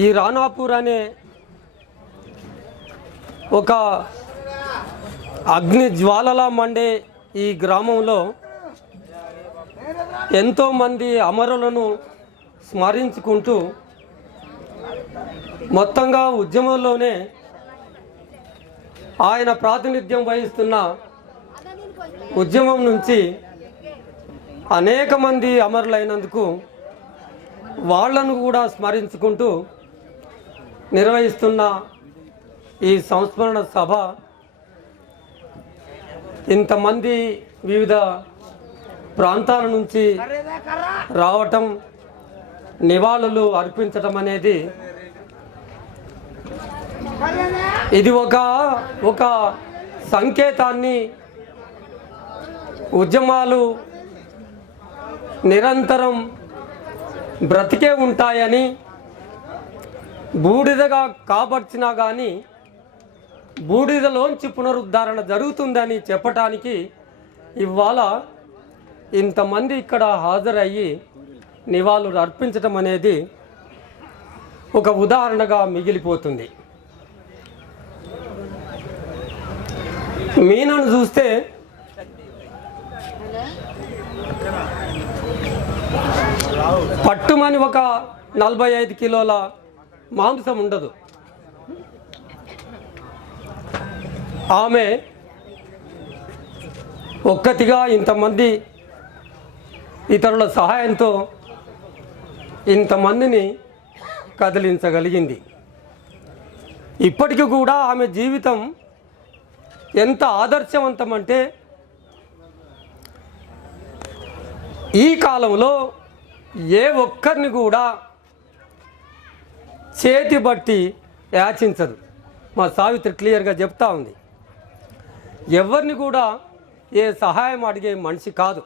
ఈ రాణాపూర్ అనే ఒక అగ్ని జ్వాలలా మండే ఈ గ్రామంలో ఎంతోమంది అమరులను స్మరించుకుంటూ మొత్తంగా ఉద్యమంలోనే ఆయన ప్రాతినిధ్యం వహిస్తున్న ఉద్యమం నుంచి అనేక మంది అమరులైనందుకు వాళ్లను కూడా స్మరించుకుంటూ నిర్వహిస్తున్న ఈ సంస్మరణ సభ ఇంతమంది వివిధ ప్రాంతాల నుంచి రావటం, నివాళులు అర్పించటం అనేది ఇది ఒక సంకేతాన్ని, ఉద్యమాలు నిరంతరం బ్రతికే ఉంటాయని, బూడిదగా కాబర్చినా కానీ బూడిదలోంచి పునరుద్ధరణ జరుగుతుందని చెప్పటానికి ఇవాళ ఇంతమంది ఇక్కడ హాజరయ్యి నివాళులు అర్పించటం అనేది ఒక ఉదాహరణగా మిగిలిపోతుంది. మీనను చూస్తే పట్టుమని ఒక 45 కిలోల మాంసం ఉండదు. ఆమె ఒక్కటిగా ఇంతమంది ఇతరుల సహాయంతో ఇంతమందిని కదిలించగలిగింది. ఇప్పటికీ కూడా ఆమె జీవితం ఎంత ఆదర్శవంతం అంటే, ఈ కాలంలో ఏ ఒక్కరిని కూడా చేతి బట్టి యాచించదు. మా సావిత్రి క్లియర్గా చెప్తా ఉంది. ఎవరిని కూడా ఏ సహాయం అడిగే మనిషి కాదు.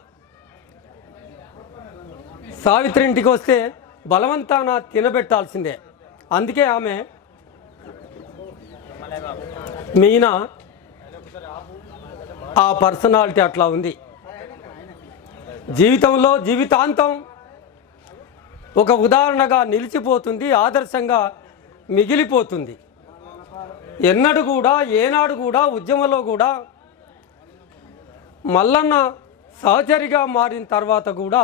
సావిత్రి ఇంటికి వస్తే బలవంతాన తినబెట్టాల్సిందే. అందుకే ఆమె మీనా ఆ పర్సనాలిటీ అట్లా ఉంది. జీవితంలో జీవితాంతం ఒక ఉదాహరణగా నిలిచిపోతుంది, ఆదర్శంగా మిగిలిపోతుంది. ఎన్నడూ కూడా, ఏనాడు కూడా ఉద్యమంలో కూడా మల్లన్న సహచరిగా మారిన తర్వాత కూడా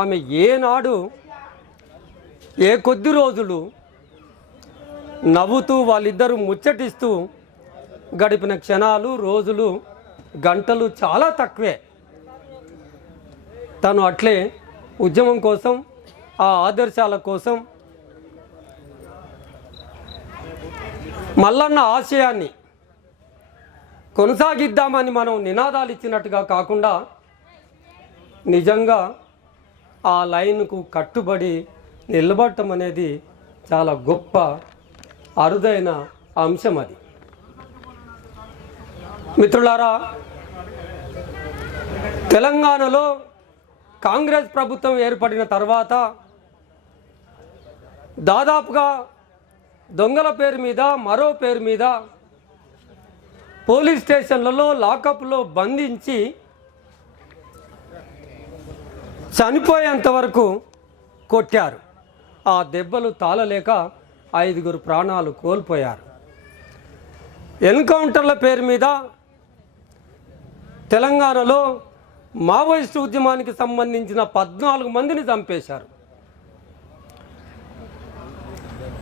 ఆమె ఏనాడు ఏ కొద్ది రోజులు నవ్వుతూ వాళ్ళిద్దరూ ముచ్చటిస్తూ గడిపిన క్షణాలు, రోజులు, గంటలు చాలా తక్కువే. తను అట్లే ఉద్యమం కోసం, ఆ ఆదర్శాల కోసం, మల్లన్న ఆశయాన్ని కొనసాగిద్దామని మనం నినాదాలు ఇచ్చినట్టుగా కాకుండా నిజంగా ఆ లైన్కు కట్టుబడి నిలబడటం అనేది చాలా గొప్ప అరుదైన అంశం. అది మిత్రులారా, తెలంగాణలో కాంగ్రెస్ ప్రభుత్వం ఏర్పడిన తర్వాత దాదాపుగా దొంగల పేరు మీద, మరో పేరు మీద పోలీస్ స్టేషన్లలో, లాకప్లో బంధించి చనిపోయేంత వరకు కొట్టారు. ఆ దెబ్బలు తాళలేక 5 ప్రాణాలు కోల్పోయారు. ఎన్కౌంటర్ల పేరు మీద తెలంగాణలో మావోయిస్టు ఉద్యమానికి సంబంధించిన 14 మందిని చంపేశారు.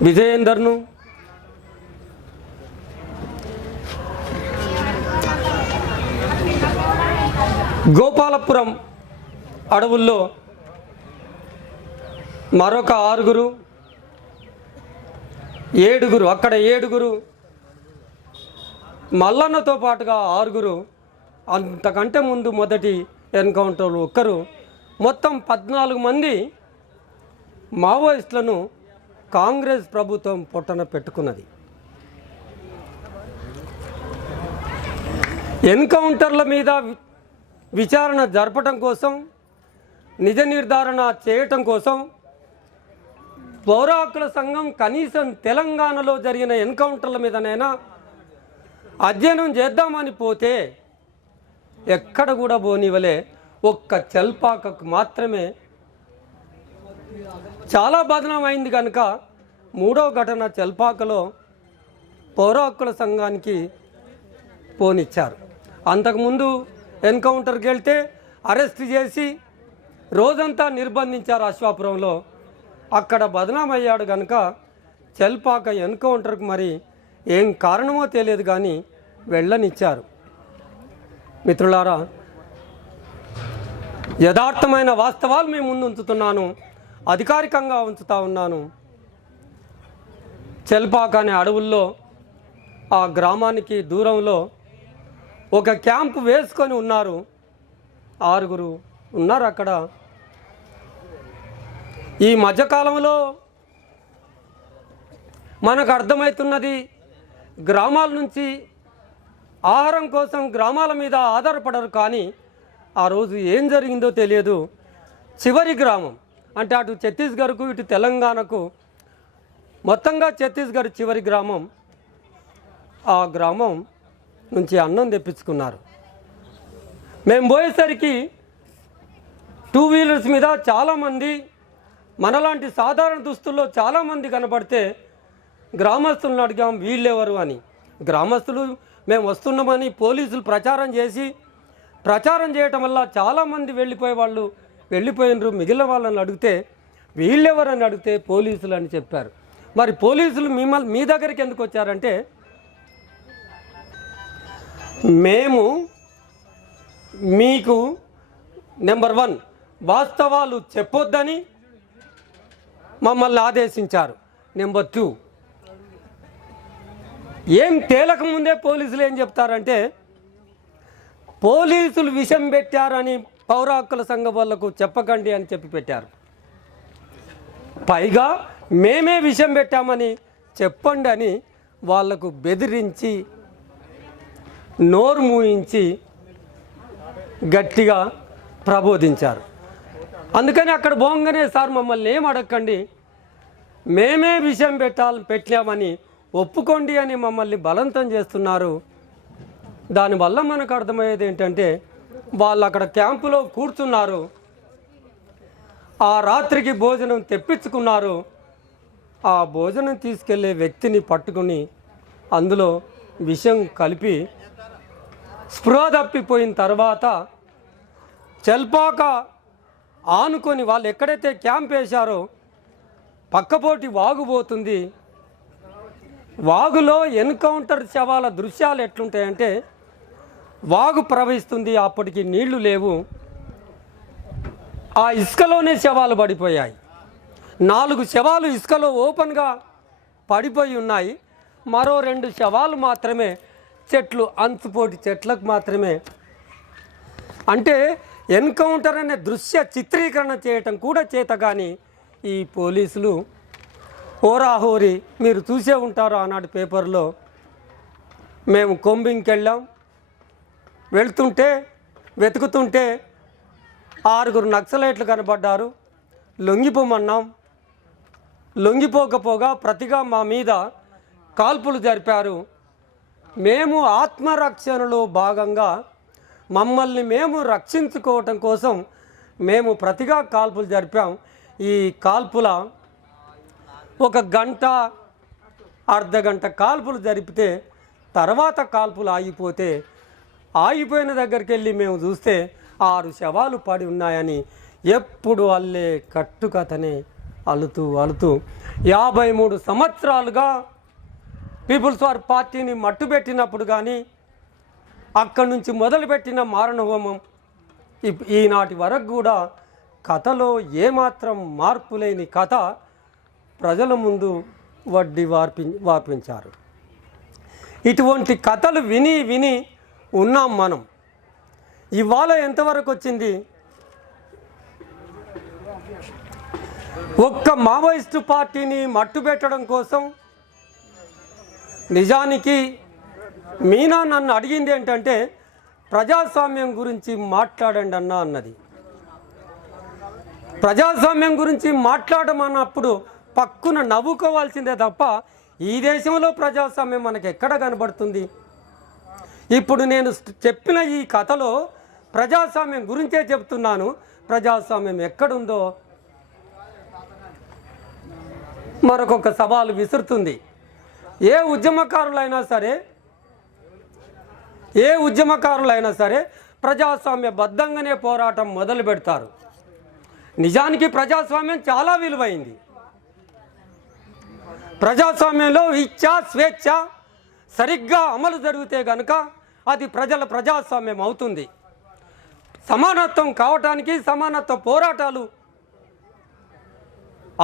విజయేందర్ను, గోపాలపురం అడవుల్లో మరొక 6, 7, అక్కడ 7, మల్లన్నతో పాటుగా 6, అంతకంటే ముందు మొదటి ఎన్కౌంటర్లు 1, మొత్తం 14 మంది మావోయిస్టులను కాంగ్రెస్ ప్రభుత్వం పొట్టన పెట్టుకున్నది. ఎన్కౌంటర్ల మీద విచారణ జరపటం కోసం, నిజ నిర్ధారణ చేయటం కోసం పౌర హక్కుల సంఘం కనీసం తెలంగాణలో జరిగిన ఎన్కౌంటర్ల మీదనైనా అధ్యయనం చేద్దామని పోతే ఎక్కడ కూడా పోనివ్వలే. ఒక్క చెల్పాకకు మాత్రమే చాలా బదనాం అయింది కనుక మూడో ఘటన చెల్పాకలో పౌర హక్కుల సంఘానికి పోనిచ్చారు. అంతకుముందు ఎన్కౌంటర్కి వెళ్తే అరెస్ట్ చేసి రోజంతా నిర్బంధించారు అశ్వాపురంలో. అక్కడ బదనామయ్యాడు కనుక చెల్పాక ఎన్కౌంటర్కి మరి ఏం కారణమో తెలియదు కానీ వెళ్ళనిచ్చారు. మిత్రులారా, యథార్థమైన వాస్తవాలు మేము ముందు ఉంచుతున్నాను, అధికారికంగా ఉంచుతా ఉన్నాను. చెల్పాక అనే అడవుల్లో ఆ గ్రామానికి దూరంలో ఒక క్యాంపు వేసుకొని ఉన్నారు. 6 ఉన్నారు అక్కడ. ఈ మధ్యకాలంలో మనకు అర్థమవుతున్నది, గ్రామాల నుంచి ఆహారం కోసం గ్రామాల మీద ఆధారపడరు. కానీ ఆ రోజు ఏం జరిగిందో తెలియదు. చివరి గ్రామం అంటే అటు ఛత్తీస్గఢ్కు ఇటు తెలంగాణకు మొత్తంగా ఛత్తీస్గఢ్ చివరి గ్రామం. ఆ గ్రామం నుంచి అన్నం తెప్పించుకున్నారు. మేము పోయేసరికి 2 వీలర్స్ మీద చాలామంది, మనలాంటి సాధారణ దుస్తుల్లో చాలామంది కనబడితే గ్రామస్తులను అడిగాం వీళ్ళెవరు అని. గ్రామస్తులు మేము వస్తున్నామని పోలీసులు ప్రచారం చేయటం వల్ల చాలామంది వెళ్ళిపోయినరు. మిగిలిన వాళ్ళని అడిగితే వీళ్ళెవరని అడిగితే పోలీసులు అని చెప్పారు. మరి పోలీసులు మీ దగ్గరికి ఎందుకు వచ్చారంటే, మేము మీకు నెంబర్ 1 వాస్తవాలు చెప్పొద్దని మమ్మల్ని ఆదేశించారు. నెంబర్ 2 ఏం తేలకముందే పోలీసులు ఏం చెప్తారంటే, పోలీసులు విషం పెట్టారని పౌర హక్కుల సంఘం వాళ్లకు చెప్పకండి అని చెప్పి పెట్టారు. పైగా మేమే విషం పెట్టామని చెప్పండి అని వాళ్లకు బెదిరించి నోరు మూయించి గట్టిగా ప్రబోధించారు. అందుకని అక్కడ పోగానే సార్ మమ్మల్ని ఏం అడగండి, మేమే విషయం పెట్టామని ఒప్పుకోండి అని మమ్మల్ని బలవంతం చేస్తున్నారు. దానివల్ల మనకు అర్థమయ్యేది ఏంటంటే, వాళ్ళు అక్కడ క్యాంపులో కూర్చున్నారు, ఆ రాత్రికి భోజనం తెప్పించుకున్నారు. ఆ భోజనం తీసుకెళ్లే వ్యక్తిని పట్టుకుని అందులో విషం కలిపి స్పృహ తప్పిపోయిన తర్వాత చెల్పాక ఆనుకొని వాళ్ళు ఎక్కడైతే క్యాంప్ వేశారో పక్కపోటి వాగుపోతుంది. వాగులో ఎన్కౌంటర్ శవాల దృశ్యాలు ఎట్లుంటాయంటే, వాగు ప్రవహిస్తుంది, అప్పటికి నీళ్లు లేవు, ఆ ఇసుకలోనే శవాలు పడిపోయాయి. 4 శవాలు ఇసుకలో ఓపెన్గా పడిపోయి ఉన్నాయి. మరో 2 శవాలు మాత్రమే చెట్లు, అంచుపోటి చెట్లకు మాత్రమే. అంటే ఎన్కౌంటర్ అనే దృశ్య చిత్రీకరణ చేయటం కూడా చేత కానీ ఈ పోలీసులు హోరాహోరీ, మీరు చూసే ఉంటారు ఆనాడు పేపర్లో. మేము కొంబింగ్కి వెళ్ళాం, వెతుకుతుంటే 6 నక్సలైట్లు కనబడ్డారు. లొంగిపోమన్నాం, లొంగిపోకపోగా ప్రతిగా మా మీద కాల్పులు జరిపారు. మేము ఆత్మరక్షణలో భాగంగా మమ్మల్ని మేము రక్షించుకోవటం కోసం మేము ప్రతిగా కాల్పులు జరిపాం. ఈ కాల్పుల 1 గంట అర్ధగంట కాల్పులు జరిపితే తర్వాత కాల్పులు ఆగిపోయిన దగ్గరికి వెళ్ళి మేము చూస్తే 6 శవాలు పడి ఉన్నాయని ఎప్పుడు అల్లే కట్టుకథనే అలుతూ 53 సంవత్సరాలుగా పీపుల్స్ వార్ పార్టీని మట్టుబెట్టినప్పుడు కానీ అక్కడి నుంచి మొదలుపెట్టిన మారణహోమం ఈనాటి వరకు కూడా కథలో ఏమాత్రం మార్పు లేని కథ ప్రజల ముందు వార్పించారు. ఇటువంటి కథలు విని ఉన్నాం మనం. ఇవాళ ఎంతవరకు వచ్చింది? ఒక్క మావోయిస్టు పార్టీని మట్టుబెట్టడం కోసం నిజానికి మీనా నన్ను అడిగింది ఏంటంటే, ప్రజాస్వామ్యం గురించి మాట్లాడండి అన్నది. ప్రజాస్వామ్యం గురించి మాట్లాడమన్నప్పుడు పక్కున నవ్వుకోవాల్సిందే తప్ప ఈ దేశంలో ప్రజాస్వామ్యం మనకు ఎక్కడ కనబడుతుంది? ఇప్పుడు నేను చెప్పిన ఈ కథలో ప్రజాస్వామ్యం గురించే చెప్తున్నాను. ప్రజాస్వామ్యం ఎక్కడుందో మరొక సవాలు విసురుతుంది. ఏ ఉద్యమకారులైనా సరే ప్రజాస్వామ్యబద్ధంగానే పోరాటం మొదలు పెడతారు. నిజానికి ప్రజాస్వామ్యం చాలా విలువైంది. ప్రజాస్వామ్యంలో స్వేచ్ఛ సరిగ్గా అమలు జరిగితే కనుక అది ప్రజాస్వామ్యం అవుతుంది. సమానత్వం కావటానికి, సమానత్వ పోరాటాలు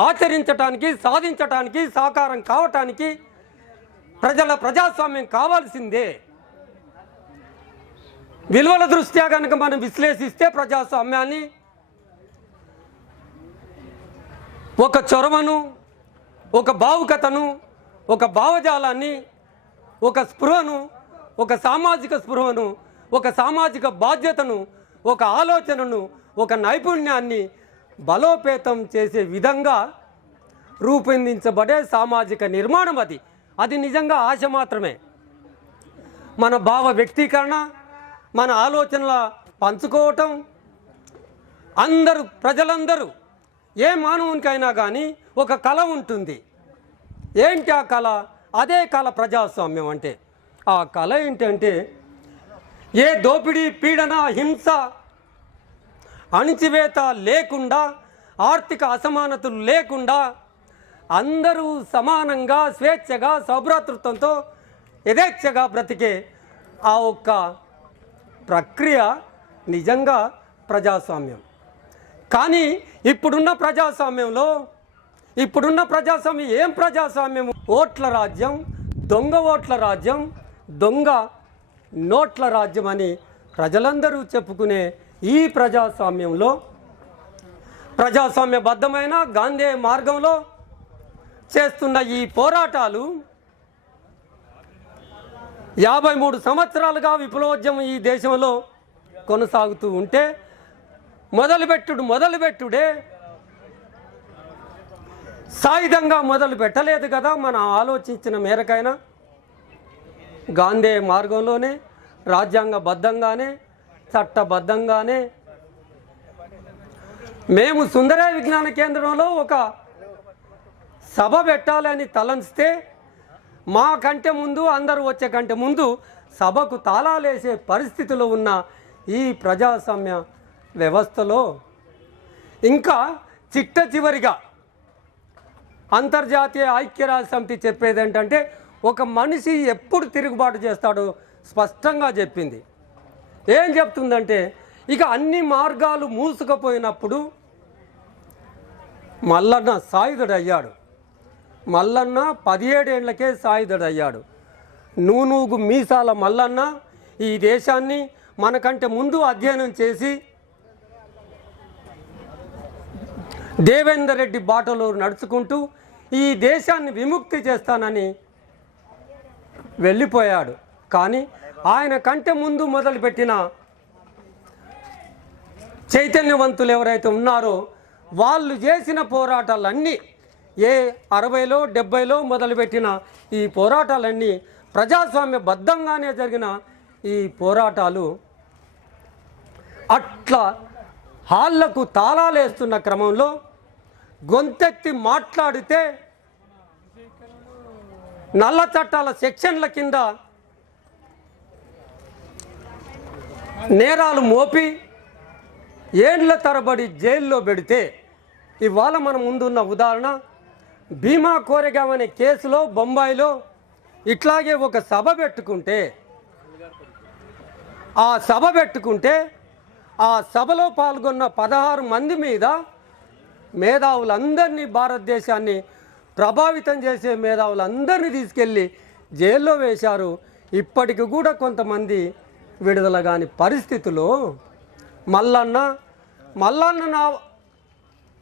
ఆచరించటానికి, సాధించటానికి, సాకారం కావటానికి ప్రజాస్వామ్యం కావాల్సిందే. విలువల దృష్ట్యా కనుక మనం విశ్లేషిస్తే ప్రజాస్వామ్యాన్ని ఒక చొరవను, ఒక భావుకతను, ఒక భావజాలాన్ని, ఒక స్పృహను, ఒక సామాజిక స్పృహను, ఒక సామాజిక బాధ్యతను, ఒక ఆలోచనను, ఒక నైపుణ్యాన్ని బలోపేతం చేసే విధంగా రూపొందించబడే సామాజిక నిర్మాణం అది నిజంగా ఆశ మాత్రమే. మన భావ వ్యక్తీకరణ, మన ఆలోచనల పంచుకోవటం, ప్రజలందరూ ఏ మానవునికైనా కానీ ఒక కళ ఉంటుంది. ఏంటి ఆ కళ? అదే కళ ప్రజాస్వామ్యం అంటే. ఆ కళ ఏంటంటే ఏ దోపిడీ, పీడన, హింస, అణిచివేత లేకుండా, ఆర్థిక అసమానతలు లేకుండా అందరూ సమానంగా, స్వేచ్ఛగా, సౌభ్రాతృత్వంతో యథేచ్ఛగా బ్రతికే ఆ ఒక్క ప్రక్రియ నిజంగా ప్రజాస్వామ్యం. కానీ ఇప్పుడున్న ప్రజాస్వామ్యం ఏం ప్రజాస్వామ్యం? ఓట్ల రాజ్యం, దొంగ ఓట్ల రాజ్యం, దొంగ నోట్ల రాజ్యం అని ప్రజలందరూ చెప్పుకునే ఈ ప్రజాస్వామ్యంలో, ప్రజాస్వామ్యబద్ధమైన గాంధీ మార్గంలో చేస్తున్న ఈ పోరాటాలు 53 సంవత్సరాలుగా విప్లవోద్యమం ఈ దేశంలో కొనసాగుతూ ఉంటే మొదలుపెట్టుడే సాయుధంగా మొదలు పెట్టలేదు కదా. మనం ఆలోచించిన మేరకైనా గాంధీ మార్గంలోనే, రాజ్యాంగబద్ధంగానే, చట్టబద్ధంగానే మేము సుందరయ్య విజ్ఞాన కేంద్రంలో ఒక సభ పెట్టాలని తలంచితే మా కంటే ముందు, అందరూ వచ్చే కంటే ముందు సభకు తాళాలేసే పరిస్థితిలో ఉన్న ఈ ప్రజాస్వామ్య వ్యవస్థలో ఇంకా చివరిగా అంతర్జాతీయ ఐక్యరాజ్య సమితి చెప్పేది ఏంటంటే ఒక మనిషి ఎప్పుడు తిరుగుబాటు చేస్తాడో స్పష్టంగా చెప్పింది. ఏం చెప్తుందంటే ఇక అన్ని మార్గాలు మూసుకుపోయినప్పుడు మల్లన్న సాయుధుడయ్యాడు. మల్లన్న 17 ఏళ్లకే సాయుధుడయ్యాడు. నూనూగు మీసాల మల్లన్న ఈ దేశాన్ని మనకంటే ముందు అధ్యయనం చేసి దేవేందర్ రెడ్డి బాటలో నడుచుకుంటూ ఈ దేశాన్ని విముక్తి చేస్తానని వెళ్ళిపోయాడు. కానీ ఆయన కంటే ముందు మొదలుపెట్టిన చైతన్యవంతులు ఎవరైతే ఉన్నారో వాళ్ళు చేసిన పోరాటాలన్నీ 60లో 70లో మొదలుపెట్టిన ఈ పోరాటాలన్నీ ప్రజాస్వామ్యబద్ధంగానే జరిగిన ఈ పోరాటాలు అట్లా హాళ్లకు తాళాలేస్తున్న క్రమంలో గొంతెత్తి మాట్లాడితే నల్ల చట్టాల సెక్షన్ల కింద నేరాలు మోపి ఏండ్ల తరబడి జైల్లో పెడితే ఇవాళ మన ముందున్న ఉదాహరణ భీమా కోరెగాం అనే కేసులో బొంబాయిలో ఇట్లాగే ఒక సభ పెట్టుకుంటే ఆ సభలో పాల్గొన్న 16 మంది మీద మేధావులందరినీ, భారతదేశాన్ని ప్రభావితం చేసే మేధావులందరినీ తీసుకెళ్ళి జైల్లో వేశారు. ఇప్పటికి కూడా కొంతమంది విడుదల కాని పరిస్థితిలో మల్లన్నను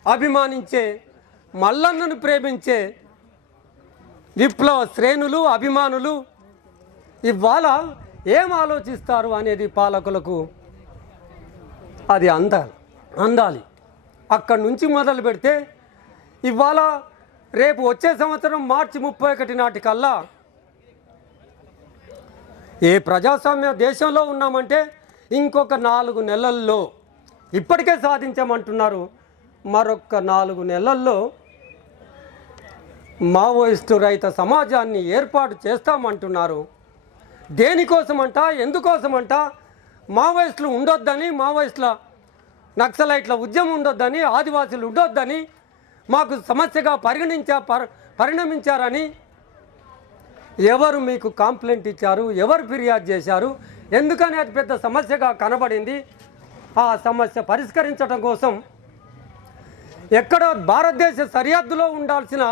అభిమానించే, మల్లన్నను ప్రేమించే విప్లవ శ్రేణులు, అభిమానులు ఇవాళ ఏం ఆలోచిస్తారు అనేది పాలకులకు అది అందాలి. అక్కడి నుంచి మొదలు పెడితే ఇవాళ రేపు వచ్చే సంవత్సరం మార్చి 31 నాటికల్లా ఏ ప్రజాస్వామ్య దేశంలో ఉన్నామంటే ఇంకొక 4 నెలల్లో, ఇప్పటికే సాధించామంటున్నారు, మరొక 4 నెలల్లో మావోయిస్టు రహిత సమాజాన్ని ఏర్పాటు చేస్తామంటున్నారు. దేనికోసమంట, ఎందుకోసమంట? మావోయిస్టులు ఉండొద్దని, మావోయిస్టుల నక్సలైట్ల ఉద్యమం ఉండొద్దని, ఆదివాసులు ఉండొద్దని మాకు సమస్యగా పరిణమించారని ఎవరు మీకు కంప్లైంట్ ఇచ్చారు? ఎవరు ఫిర్యాదు చేశారు? ఎందుకని అది పెద్ద సమస్యగా కనబడింది? ఆ సమస్య పరిష్కరించడం కోసం ఎక్కడో భారతదేశ సరిహద్దులో ఉండాల్సిన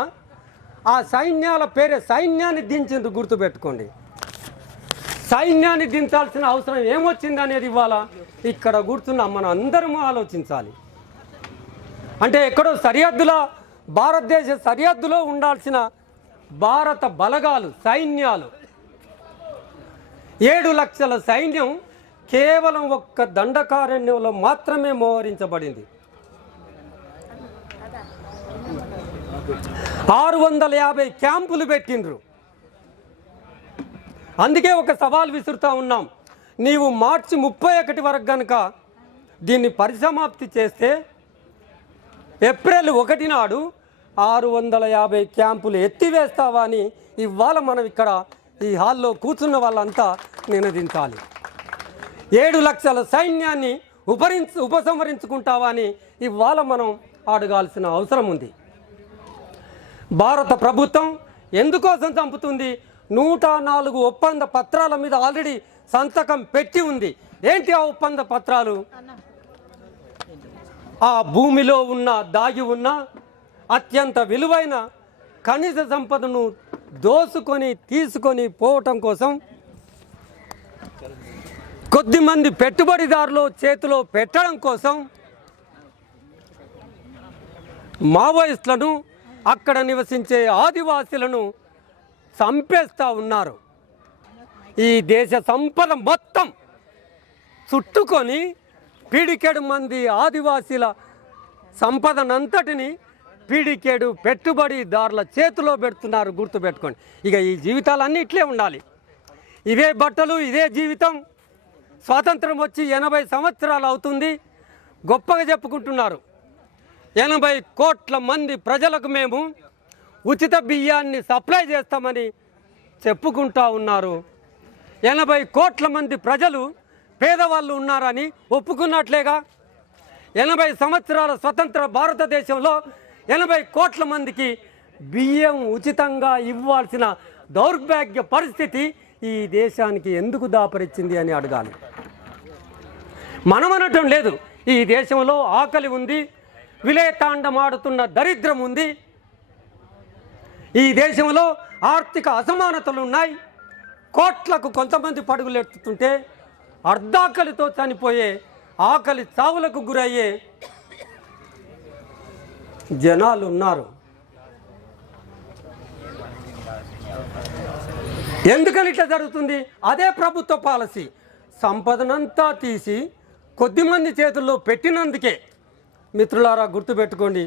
ఆ సైన్యాల పేరే సైన్యాన్ని దించింది. గుర్తుపెట్టుకోండి, సైన్యాన్ని దించాల్సిన అవసరం ఏమొచ్చింది అనేది ఇవాళ ఇక్కడ కూర్చున్నాం మనం అందరం ఆలోచించాలి. అంటే ఎక్కడో సరిహద్దులో, భారతదేశ సరిహద్దులో ఉండాల్సిన భారత బలగాలు, సైన్యాలు 7 లక్షల సైన్యం కేవలం ఒక్క దండకారణ్యంలో మాత్రమే మోహరించబడింది. 650 క్యాంపులు పెట్టిండ్రు. అందుకే ఒక సవాల్ విసురుతూ ఉన్నాం. నీవు మార్చి 31 వరకు కనుక దీన్ని పరిసమాప్తి చేస్తే ఏప్రిల్ 1 నాడు 650 క్యాంపులు ఎత్తివేస్తావా అని ఇవాళ మనం ఇక్కడ ఈ హాల్లో కూర్చున్న వాళ్ళంతా నినదించాలి. 7 లక్షల సైన్యాన్ని ఉపసంహరించుకుంటావా అని ఇవాళ మనం అడగాల్సిన అవసరం ఉంది. భారత ప్రభుత్వం ఎందుకోసం చంపుతుంది? 104 ఒప్పంద పత్రాల మీద ఆల్రెడీ సంతకం పెట్టి ఉంది. ఏంటి ఆ ఒప్పంద పత్రాలు? ఆ భూమిలో ఉన్న దాగి ఉన్న అత్యంత విలువైన ఖనిజ సంపదను తీసుకొని పోవటం కోసం కొద్దిమంది పెట్టుబడిదారులు చేతిలో పెట్టడం కోసం మావోయిస్టులను, అక్కడ నివసించే ఆదివాసీలను చంపేస్తూ ఉన్నారు. ఈ దేశ సంపద మొత్తం చుట్టుకొని పీడికేడు మంది ఆదివాసీల సంపదనంతటిని పీడికేడు పెట్టుబడిదారుల చేతిలో పెడుతున్నారు. గుర్తుపెట్టుకోండి. ఇక ఈ జీవితాలన్నీ ఇట్లే ఉండాలి. ఇవే బట్టలు, ఇదే జీవితం. స్వాతంత్రం వచ్చి 80 సంవత్సరాలు అవుతుంది. గొప్పగా చెప్పుకుంటున్నారు. 80 కోట్ల మంది ప్రజలకు మేము ఉచిత బియ్యాన్ని సప్లై చేస్తామని చెప్పుకుంటా ఉన్నారు. 80 కోట్ల మంది ప్రజలు పేదవాళ్ళు ఉన్నారని ఒప్పుకున్నట్లేగా. 80 సంవత్సరాల స్వతంత్ర భారతదేశంలో 80 కోట్ల మందికి బియ్యం ఉచితంగా ఇవ్వాల్సిన దౌర్భాగ్య పరిస్థితి ఈ దేశానికి ఎందుకు దాపరిచ్చింది అని అడగాలి. మనం అనటం లేదు. ఈ దేశంలో ఆకలి ఉంది, విలేతాండమాడుతున్న దరిద్రం ఉంది. ఈ దేశంలో ఆర్థిక అసమానతలు ఉన్నాయి. కోట్లకు కొంతమంది పరుగులెత్తుతుంటే అర్ధాకలితో చనిపోయే, ఆకలి చావులకు గురయ్యే జనాలు ఉన్నారు. ఎందుకని ఇట్లా జరుగుతుంది? అదే ప్రభుత్వ పాలసీ. సంపదనంతా తీసి కొద్దిమంది చేతుల్లో పెట్టినందుకే. మిత్రులారా, గుర్తుపెట్టుకోండి,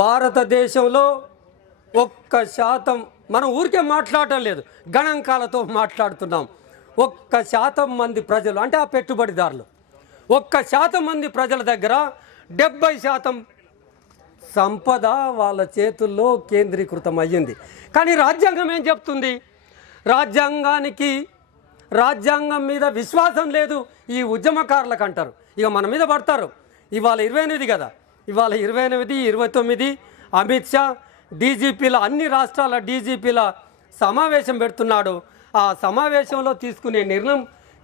భారతదేశంలో 1% మనం ఊరికే మాట్లాడటం లేదు, గణాంకాలతో మాట్లాడుతున్నాం. 1% మంది ప్రజలు, అంటే ఆ పెట్టుబడిదారులు, 1% మంది ప్రజల దగ్గర 70% సంపద వాళ్ళ చేతుల్లో కేంద్రీకృతం అయ్యింది. కానీ రాజ్యాంగం ఏం చెప్తుంది? రాజ్యాంగం మీద విశ్వాసం లేదు ఈ ఉద్యమకారులకు అంటారు. ఇక మన మీద పడతారు. ఇవాళ 28 కదా, ఇవాళ 28, 29 అమిత్ షా డీజీపీల, అన్ని రాష్ట్రాల డీజీపీల సమావేశం పెడుతున్నాడు. ఆ సమావేశంలో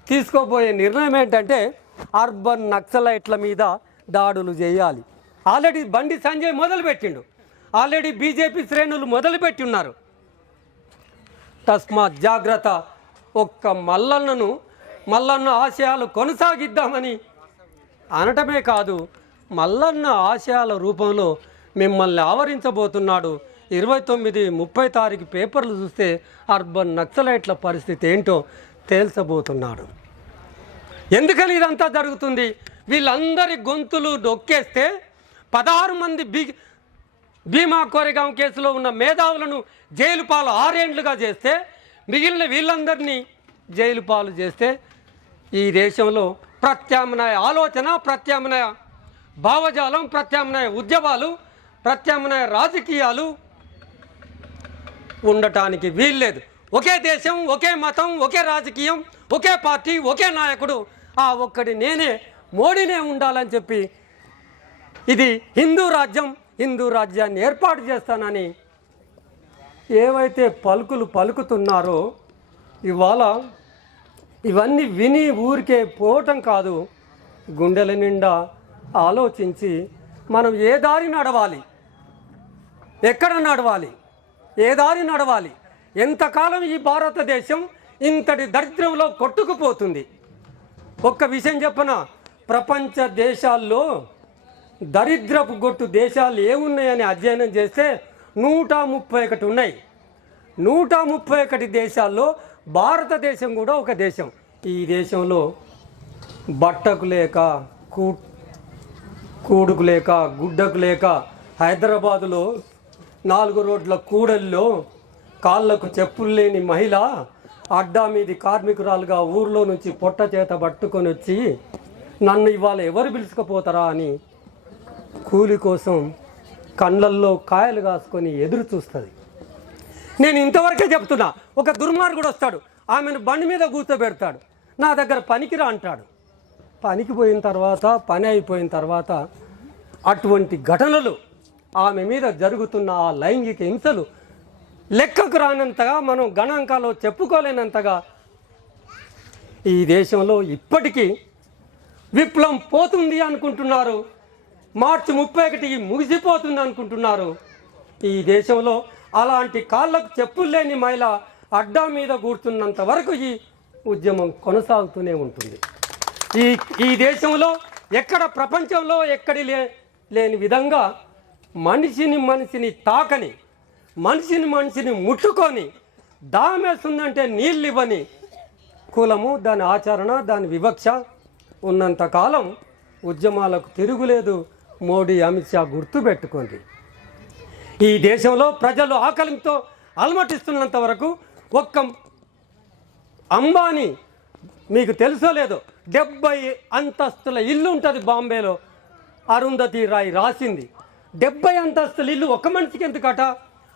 తీసుకోబోయే నిర్ణయం ఏంటంటే అర్బన్ నక్సలైట్ల మీద దాడులు చేయాలి. Already Bandi Sanjay మొదలుపెట్టిండు, already BJP శ్రేణులు మొదలుపెట్టి ఉన్నారు. తస్మాత్ జాగ్రత్త. ఒక్క మల్లన్న ఆశయాలు కొనసాగిద్దామని అనటమే కాదు, మల్లన్న ఆశయాల రూపంలో మిమ్మల్ని ఆవరించబోతున్నాడు. 29, 30 తారీఖు పేపర్లు చూస్తే అర్బన్ నక్సలైట్ల పరిస్థితి ఏంటో తేల్చబోతున్నాడు. ఎందుకని ఇదంతా జరుగుతుంది? వీళ్ళందరి గొంతులు నొక్కేస్తే 16 మంది భీమా కోరెగాం కేసులో ఉన్న మేధావులను జైలు పాలు 6 ఏండ్లుగా చేస్తే, మిగిలిన వీళ్ళందరినీ జైలు పాలు చేస్తే ఈ దేశంలో ప్రత్యామ్నాయ ఆలోచన, ప్రత్యామ్నాయ భావజాలం, ప్రత్యామ్నాయ ఉద్యమాలు, ప్రత్యామ్నాయ రాజకీయాలు ఉండటానికి వీల్లేదు. ఒకే దేశం, ఒకే మతం, ఒకే రాజకీయం, ఒకే పార్టీ, ఒకే నాయకుడు, ఆ ఒక్కడి నేనే మోడీనే ఉండాలని చెప్పి ఇది హిందూ రాజ్యం, హిందూ రాజ్యాన్ని ఏర్పాటు చేస్తానని ఏవైతే పలుకులు పలుకుతున్నారో ఇవాళ ఇవన్నీ విని ఊరికే పోవటం కాదు, గుండెల నిండా ఆలోచించి మనం ఏ దారి నడవాలి, ఎక్కడ నడవాలి, ఏ దారి నడవాలి, ఎంతకాలం ఈ భారతదేశం ఇంతటి దరిద్రంలో కొట్టుకుపోతుంది. ఒక్క విషయం చెప్పన, ప్రపంచ దేశాల్లో దరిద్రపు గొట్టు దేశాలు ఏమున్నాయని అధ్యయనం చేస్తే 131 ఉన్నాయి. 131 దేశాల్లో భారతదేశం కూడా ఒక దేశం. ఈ దేశంలో బట్టకు లేక, కూడుకు లేక, గుడ్డకు లేక, హైదరాబాదులో 4 రోడ్ల కూడల్లో కాళ్ళకు చెప్పులు లేని మహిళ అడ్డా మీది కార్మికురాలుగా ఊర్లో నుంచి పొట్ట చేత పట్టుకొని వచ్చి నన్ను ఇవాళ ఎవరు పిలుచుకుపోతారా అని కూలి కోసం కళ్ళల్లో కాయలు కాసుకొని ఎదురు చూస్తుంది. నేను ఇంతవరకే చెప్తున్నా, ఒక దుర్మార్గుడు వస్తాడు, ఆమెను బండి మీద కూర్చోబెడతాడు, నా దగ్గర పనికిరా అంటాడు. పనికి పోయిన తర్వాత, పని అయిపోయిన తర్వాత అటువంటి ఘటనలు, ఆమె మీద జరుగుతున్న ఆ లైంగిక హింసలు లెక్కకు రానంతగా, మనం గణాంకాలో చెప్పుకోలేనంతగా ఈ దేశంలో ఇప్పటికీ విప్లవం పోతుంది అనుకుంటున్నారు. మార్చి 31 ముగిసిపోతుంది అనుకుంటున్నారు. ఈ దేశంలో అలాంటి కాళ్ళకు చెప్పులు లేని మహిళ అడ్డా మీద కూర్చున్నంత వరకు ఈ ఉద్యమం కొనసాగుతూనే ఉంటుంది. ఈ దేశంలో ఎక్కడ, ప్రపంచంలో ఎక్కడి లేని విధంగా మనిషిని తాకని, మనిషిని ముట్టుకొని, దామేస్తుందంటే నీళ్ళు ఇవ్వని కులము, దాని ఆచరణ, దాని వివక్ష ఉన్నంతకాలం ఉద్యమాలకు తిరుగులేదు. మోడీ, అమిత్ షా గుర్తుపెట్టుకోండి. ఈ దేశంలో ప్రజలు ఆకలితో అలమటిస్తున్నంత వరకు ఒక్క అంబానీ, మీకు తెలుసో లేదో, 70 అంతస్తుల ఇల్లు ఉంటుంది బాంబేలో, అరుంధతి రాయ్ రాసింది. 70 అంతస్తుల ఇల్లు ఒక మనిషికి ఎందుకట?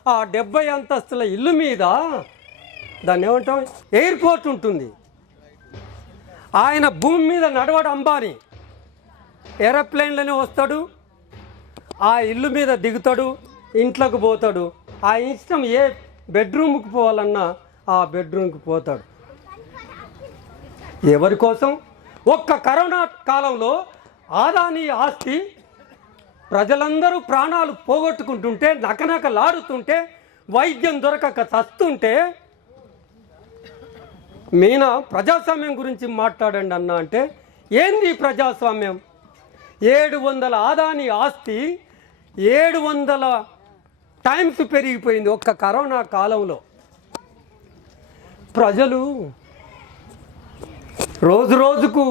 ఆ 70 అంతస్తుల ఇల్లు మీద దాన్ని ఏమంటాం, ఎయిర్పోర్ట్ ఉంటుంది. ఆయన భూమి మీద నడవడు అంబానీ, ఏరోప్లేన్లోనే వస్తాడు, ఆ ఇల్లు మీద దిగుతాడు, ఇంట్లోకి పోతాడు, ఆ ఇష్టం ఏ బెడ్రూమ్కి పోవాలన్నా ఆ బెడ్రూమ్కి పోతాడు. ఎవరి కోసం? ఒక్క కరోనా కాలంలో ఆదాని ఆస్తి ప్రజలందరూ ప్రాణాలు పోగొట్టుకుంటుంటే, నకనకలాడుతుంటే, వైద్యం దొరకక చస్తుంటే, మీనా ప్రజాస్వామ్యం గురించి మాట్లాడండి అన్న అంటే ఏంది ప్రజాస్వామ్యం? 700 ఆదాని ఆస్తి 700 టైమ్స్ పెరిగిపోయింది ఒక్క కరోనా కాలంలో. ప్రజలు రోజు రోజుకు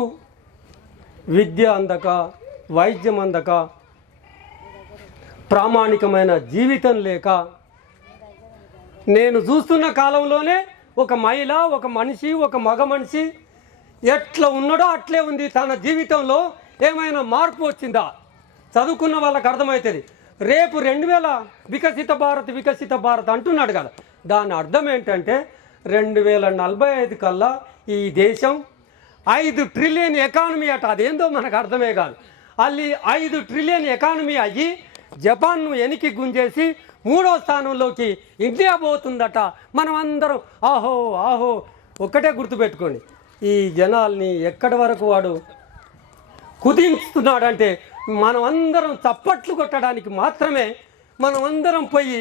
విద్య అందక, వైద్యం అందక, ప్రామాణికమైన జీవితం లేక, నేను చూస్తున్న కాలంలోనే ఒక మహిళ, ఒక మనిషి, ఒక మగ మనిషి ఎట్లా ఉన్నాడో అట్లే ఉంది. తన జీవితంలో ఏమైనా మార్పు వచ్చిందా? చదువుకున్న వాళ్ళకి అర్థమవుతుంది. రేపు 2000 వికసిత భారత్ అంటున్నాడు కదా, దాని అర్థం ఏంటంటే 2045 కల్లా ఈ దేశం 5 ట్రిలియన్ ఎకానమీ అట. అదేందో మనకు అర్థమే కాదు. అది 5 ట్రిలియన్ ఎకానమీ అయ్యి జపాన్ను వెనక్కి గుంజేసి 3వ స్థానంలోకి ఇండియా పోతుందట. మనం అందరం ఆహో ఆహో. ఒక్కటే గుర్తుపెట్టుకోండి, ఈ జనాల్ని ఎక్కడి వరకు వాడు కుదించుతున్నాడంటే మనం అందరం చప్పట్లు కొట్టడానికి మాత్రమే, మనం అందరం పోయి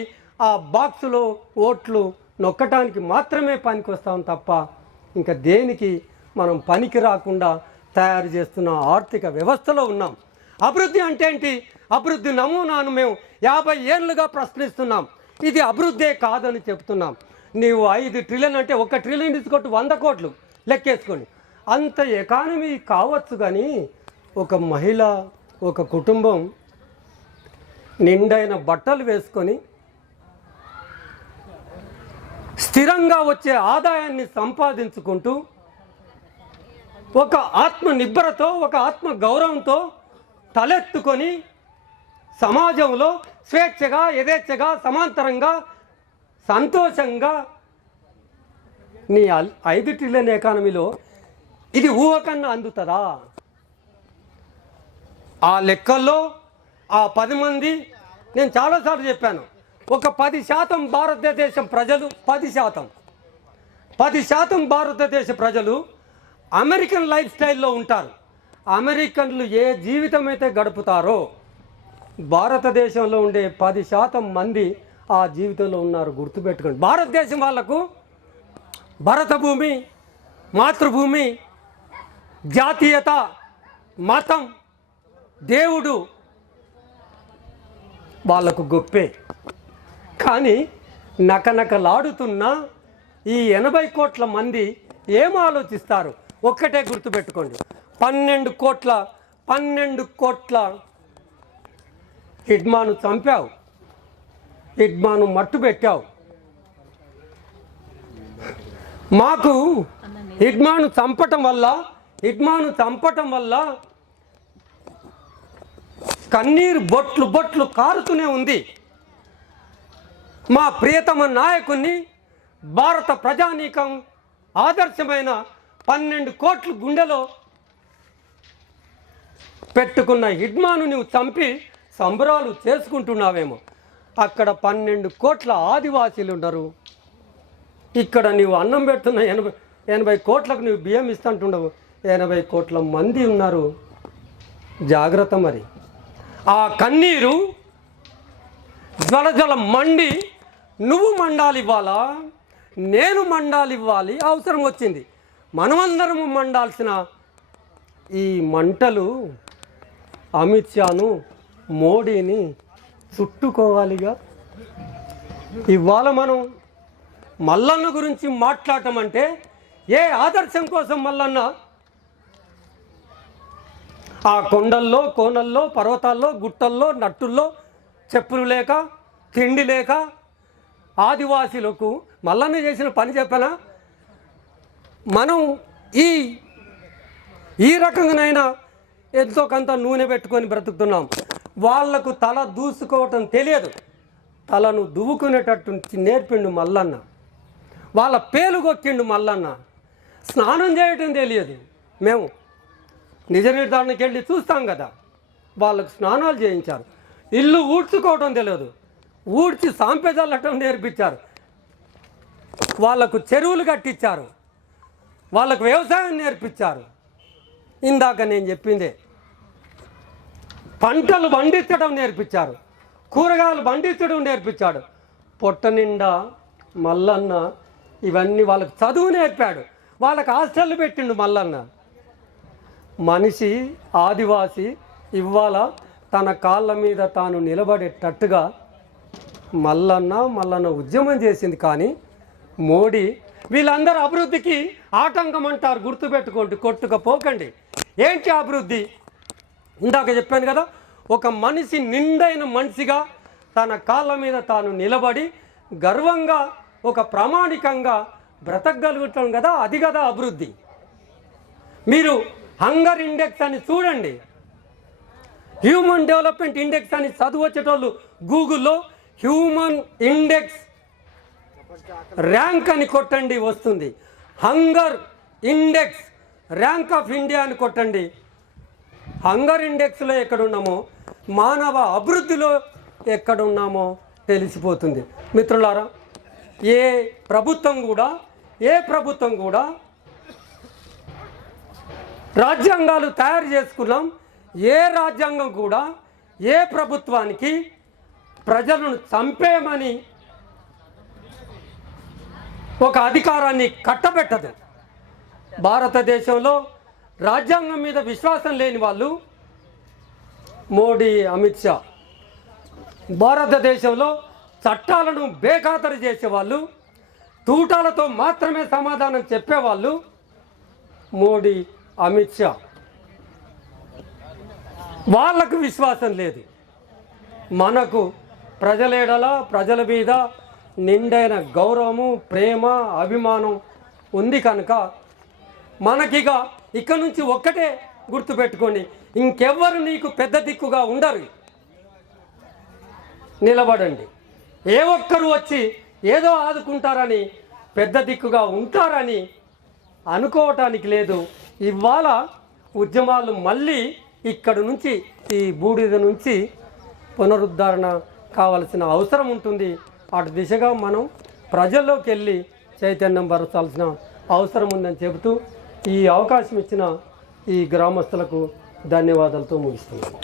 ఆ బాక్సులో ఓట్లు నొక్కటానికి మాత్రమే పనికి వస్తాం తప్ప ఇంకా దేనికి మనం పనికి రాకుండా తయారు చేస్తున్న ఆర్థిక వ్యవస్థలో ఉన్నాం. అభివృద్ధి అంటే ఏంటి? అభివృద్ధి నమూనాను మేము 50 ఏళ్ళుగా ప్రశ్నిస్తున్నాం. ఇది అభివృద్ధే కాదని చెప్తున్నాం. నీవు 5 ట్రిలియన్ అంటే 1 ట్రిలియన్ తీసుకొట్టు 100 కోట్లు లెక్కేసుకోండి, అంత ఎకానమీ కావచ్చు. కానీ ఒక మహిళ, ఒక కుటుంబం నిండైన బట్టలు వేసుకొని స్థిరంగా వచ్చే ఆదాయాన్ని సంపాదించుకుంటూ ఒక ఆత్మ నిబ్బరతో, ఒక ఆత్మ గౌరవంతో తలెత్తుకొని సమాజంలో స్వేచ్ఛగా, యథేచ్ఛగా, సమాంతరంగా సంతోషంగా నీ 5 ట్రిలియన్ ఎకానమీలో ఇది ఊహకన్నా అందుతుందా? ఆ లెక్కల్లో ఆ 10 మంది, నేను చాలాసార్లు చెప్పాను, ఒక 10% భారతదేశం ప్రజలు 10% భారతదేశ ప్రజలు అమెరికన్ లైఫ్ స్టైల్లో ఉంటారు. అమెరికన్లు ఏ జీవితం అయితే గడుపుతారో భారతదేశంలో ఉండే 10% మంది ఆ జీవితంలో ఉన్నారు. గుర్తుపెట్టుకోండి. భారతదేశం వాళ్లకు భరత భూమి, మాతృభూమి, జాతీయత, మతం, దేవుడు వాళ్లకు గొప్పే. కానీ నకనకలాడుతున్న ఈ 80 కోట్ల మంది ఏం ఆలోచిస్తారు? ఒక్కటే గుర్తుపెట్టుకోండి. 12 కోట్ల హిడ్మాను చంపావు, హిడ్మాను మట్టు పెట్టావు. మాకు హిడ్మాను చంపటం వల్ల కన్నీరు బొట్లు కారుతూనే ఉంది. మా ప్రియతమ నాయకుని, భారత ప్రజానీకం ఆదర్శమైన 12 కోట్ల గుండెలో పెట్టుకున్న హిడ్మాను నువ్వు చంపి సంబరాలు చేసుకుంటున్నావేమో. అక్కడ 12 కోట్ల ఆదివాసీలు ఉండరు. ఇక్కడ నీవు అన్నం పెడుతున్న 80 కోట్లకు నువ్వు బియ్యం ఇస్తుంటుండవు. 80 కోట్ల మంది ఉన్నారు. జాగ్రత్త. మరి ఆ కన్నీరు జ్వల మండి నువ్వు మండాలి ఇవ్వాలా, నేను మండాలి ఇవ్వాలి, అవసరం వచ్చింది. మనమందరము మండాల్సిన ఈ మంటలు అమిత్ షాను, మోడీని చుట్టుకోవాలిగా. ఇవాళ మనం మల్లన్న గురించి మాట్లాడటం అంటే ఏ ఆదర్శం కోసం మల్లన్న ఆ కొండల్లో, కోనల్లో, పర్వతాల్లో, గుట్టల్లో, నట్టుల్లో చెప్పులు లేక, తిండి లేక ఆదివాసీలకు మల్లన్న చేసిన పని చెప్పనా? మనం ఈ రకంగానైనా ఎంతో కొంత నూనె పెట్టుకొని బ్రతుకుతున్నాం. వాళ్లకు తల దూసుకోవటం తెలియదు. తలను దువ్వుకునేటట్టు నేర్పిండు మల్లన్న. వాళ్ళ పేలు కొక్కిండు మల్లన్న. స్నానం చేయటం తెలియదు. మేము నిజ నిర్ధారణకి వెళ్ళి చూస్తాం కదా, వాళ్ళకు స్నానాలు చేయించారు. ఇల్లు ఊడ్చుకోవటం తెలియదు, ఊడ్చి సాంపెదల్లటం నేర్పించారు. వాళ్లకు చెరువులు కట్టించారు, వాళ్ళకు వ్యవసాయం నేర్పించారు. ఇందాక నేను చెప్పిందే, పంటలు పండించడం నేర్పించారు, కూరగాయలు పండించడం నేర్పించాడు. పొట్ట నిండా మల్లన్న ఇవన్నీ వాళ్ళకు చదువు నేర్పాడు. వాళ్ళకు హాస్టల్ పెట్టిండు మల్లన్న. మనిషి, ఆదివాసి ఇవాళ తన కాళ్ళ మీద తాను నిలబడేటట్టుగా మల్లన్న ఉద్యమం చేసింది. కానీ మోడీ వీళ్ళందరూ అభివృద్ధికి ఆటంకం అంటారు. గుర్తుపెట్టుకోండి, కొట్టుకపోకండి. ఏంటి అభివృద్ధి? ఇందాక చెప్పాను కదా, ఒక మనిషి నిండైన మనిషిగా తన కాళ్ళ మీద తాను నిలబడి గర్వంగా ఒక ప్రామాణికంగా బ్రతకగలుగుతాం కదా, అది కదా అభివృద్ధి. మీరు హంగర్ ఇండెక్స్ అని చూడండి, హ్యూమన్ డెవలప్మెంట్ ఇండెక్స్ అని చదువు వచ్చేటోళ్ళు గూగుల్లో హ్యూమన్ ఇండెక్స్ ర్యాంక్ అని కొట్టండి, వస్తుంది. Hunger index rank of India అని కొట్టండి. హంగర్ ఇండెక్స్లో ఎక్కడున్నామో, మానవ అభివృద్ధిలో ఎక్కడున్నామో తెలిసిపోతుంది. మిత్రులారా, ఏ ప్రభుత్వం కూడా రాజ్యాంగాలు తయారు చేసుకున్నాం. ఏ రాజ్యాంగం కూడా ఏ ప్రభుత్వానికి ప్రజలను చంపేయమని ఒక అధికారాన్ని కట్టబెట్టదు. భారతదేశంలో రాజ్యాంగం మీద విశ్వాసం లేని వాళ్ళు మోడీ, అమిత్ షా. భారతదేశంలో చట్టాలను బేఖాతరు చేసేవాళ్ళు, తూటాలతో మాత్రమే సమాధానం చెప్పేవాళ్ళు మోడీ, అమిత్ షా. వాళ్ళకు విశ్వాసం లేదు. మనకు ప్రజల మీద నిండైన గౌరవము, ప్రేమ, అభిమానం ఉంది కనుక మనకిగా ఇక్కడ నుంచి ఒక్కటే గుర్తుపెట్టుకోండి, ఇంకెవ్వరు నీకు పెద్ద దిక్కుగా ఉండరు. నిలబడండి. ఏ ఒక్కరు వచ్చి ఏదో ఆదుకుంటారని పెద్ద దిక్కుగా ఉంటారని అనుకోవటానికి లేదు. ఇవాళ ఉద్యమాలు మళ్ళీ ఇక్కడి నుంచి ఈ బూడిద నుంచి పునరుద్ధరణ కావాల్సిన అవసరం ఉంటుంది. అటు దిశగా మనం ప్రజల్లోకి వెళ్ళి చైతన్యం పరచాల్సిన అవసరం ఉందని చెబుతూ ఈ అవకాశం ఇచ్చిన ఈ గ్రామస్తులకు ధన్యవాదాలతో ముగిస్తున్నాను.